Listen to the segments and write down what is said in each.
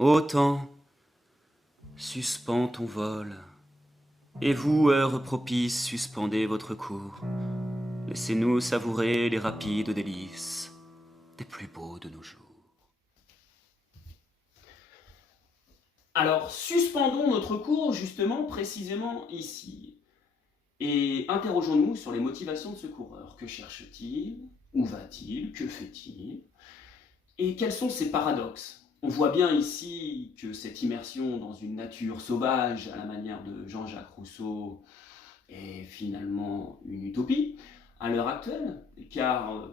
Ô temps, suspends ton vol, et vous, heures propices, suspendez votre cours. Laissez-nous savourer les rapides délices des plus beaux de nos jours. Alors, suspendons notre cours justement précisément ici. Et interrogeons-nous sur les motivations de ce coureur. Que cherche-t-il? Où va-t-il? Que fait-il? Et quels sont ses paradoxes? On voit bien ici que cette immersion dans une nature sauvage, à la manière de Jean-Jacques Rousseau, est finalement une utopie à l'heure actuelle, car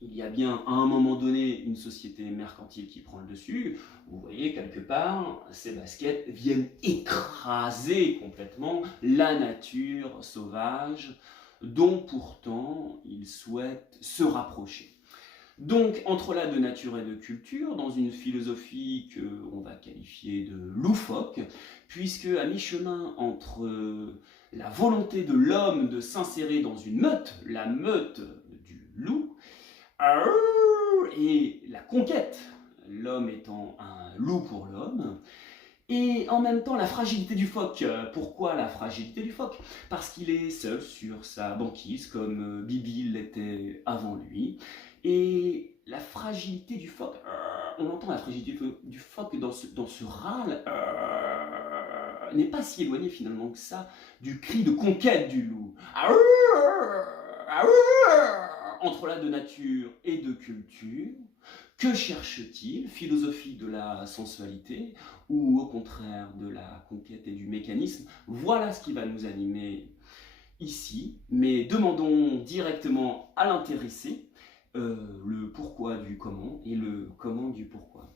il y a bien à un moment donné une société mercantile qui prend le dessus. Vous voyez, quelque part, ces baskets viennent écraser complètement la nature sauvage dont pourtant ils souhaitent se rapprocher. Donc, entre là de nature et de culture, dans une philosophie qu'on va qualifier de loufoque, puisque à mi-chemin entre la volonté de l'homme de s'insérer dans une meute, la meute du loup, et la conquête, l'homme étant un loup pour l'homme, et en même temps la fragilité du phoque. Pourquoi la fragilité du phoque? Parce qu'il est seul sur sa banquise, comme Bibi l'était avant lui, et la fragilité du phoque, on entend la fragilité du phoque dans ce râle, n'est pas si éloigné finalement que ça du cri de conquête du loup. Entre là de nature et de culture, que cherche-t-il? Philosophie de la sensualité ou au contraire de la conquête et du mécanisme? Voilà ce qui va nous animer ici, mais demandons directement à l'intéressé le pourquoi du comment et le comment du pourquoi.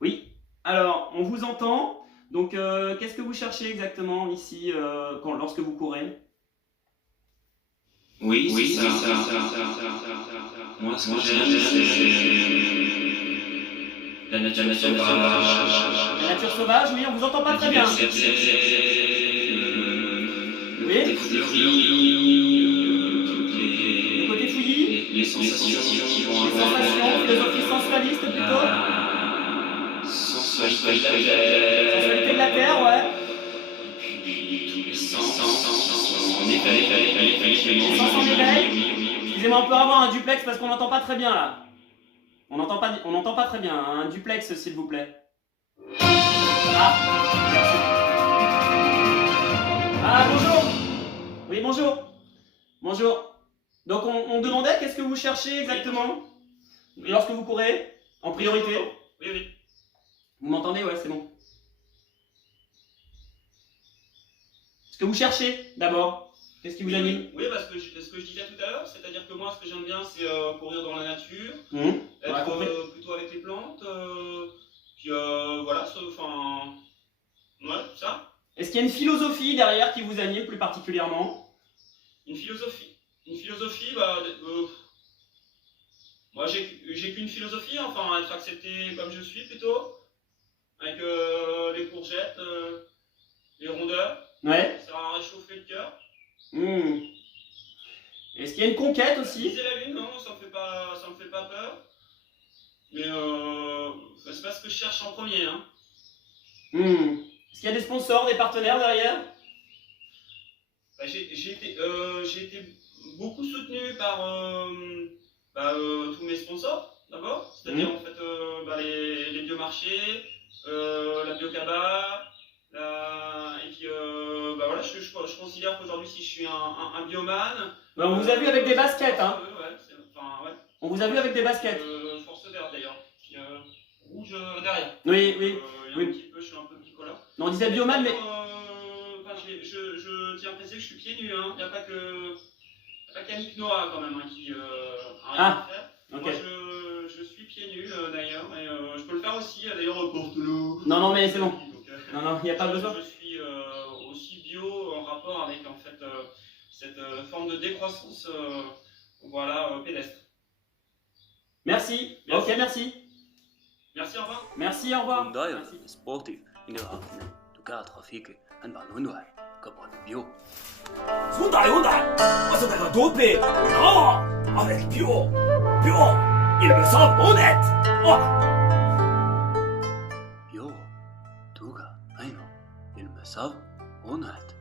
Oui, alors on vous entend, donc qu'est-ce que vous cherchez exactement ici lorsque vous courez? Oui, ça. Moi, ce que j'aime, c'est la nature sauvage. La nature sauvage, oui, on vous entend pas très bien. Oui. Le côté fouillis, les sensations qui vont les sensations, philosophie sensualiste plutôt. Sensualité de la terre, ouais. Et puis tous les sens en éveil. Les sens en éveil. Excusez-moi, on peut avoir un duplex parce qu'on n'entend pas très bien là. On n'entend pas très bien. Un duplex, s'il vous plaît. Ah, merci. Ah, bonjour. Oui, bonjour. Bonjour. Donc, on demandait qu'est-ce que vous cherchez exactement lorsque vous courez, en priorité. Oui. Vous m'entendez? Ouais, c'est bon. Ce que vous cherchez, d'abord. Qu'est-ce qui vous anime? Oui, parce que ce que je disais tout à l'heure, c'est-à-dire que moi, ce que j'aime bien, c'est courir dans la nature, être plutôt avec les plantes, puis voilà, enfin, ouais, ça. Est-ce qu'il y a une philosophie derrière qui vous anime plus particulièrement? Une philosophie, bah, moi, j'ai qu'une philosophie, enfin, être accepté comme je suis plutôt, avec les courgettes, les rondeurs, Ouais. ça va réchauffer le cœur. Est-ce qu'il y a une conquête aussi? Viser la lune, non, ça me fait pas peur. Mais c'est pas ce que je cherche en premier. Hein. Est-ce qu'il y a des sponsors, des partenaires derrière? Bah, j'ai été beaucoup soutenu par tous mes sponsors, d'abord. C'est-à-dire en fait les biomarchés, la biocaba, et puis voilà, je considère qu'aujourd'hui, si je suis un biomane. On vous a vu avec des baskets, hein? Ouais. On vous a vu avec des baskets. Force verte d'ailleurs, puis rouge derrière. Oui. Je suis un peu bricoleur. Non, on disait biomane, mais. Je tiens à préciser que je suis pieds nus, hein. Il n'y a pas qu'Yannick Noah quand même hein, qui arrive à le faire. Okay. Moi je suis pieds nus d'ailleurs, et je peux le faire aussi, d'ailleurs porte-le. Non, mais c'est bon. Non, il n'y a pas besoin. Je suis aussi bio en rapport avec en fait cette forme de décroissance pédestre. Merci. Ok, merci. Merci, au revoir. Merci, au revoir. D'ailleurs, sportif, il y a en tout cas trafic un ballon noir, comme un bio. そうだよだ、まさかドーペ、なあ、avec bio, bio. il me semble honnête. Oh. Yo, Tuga, Aino, il me semble honnête.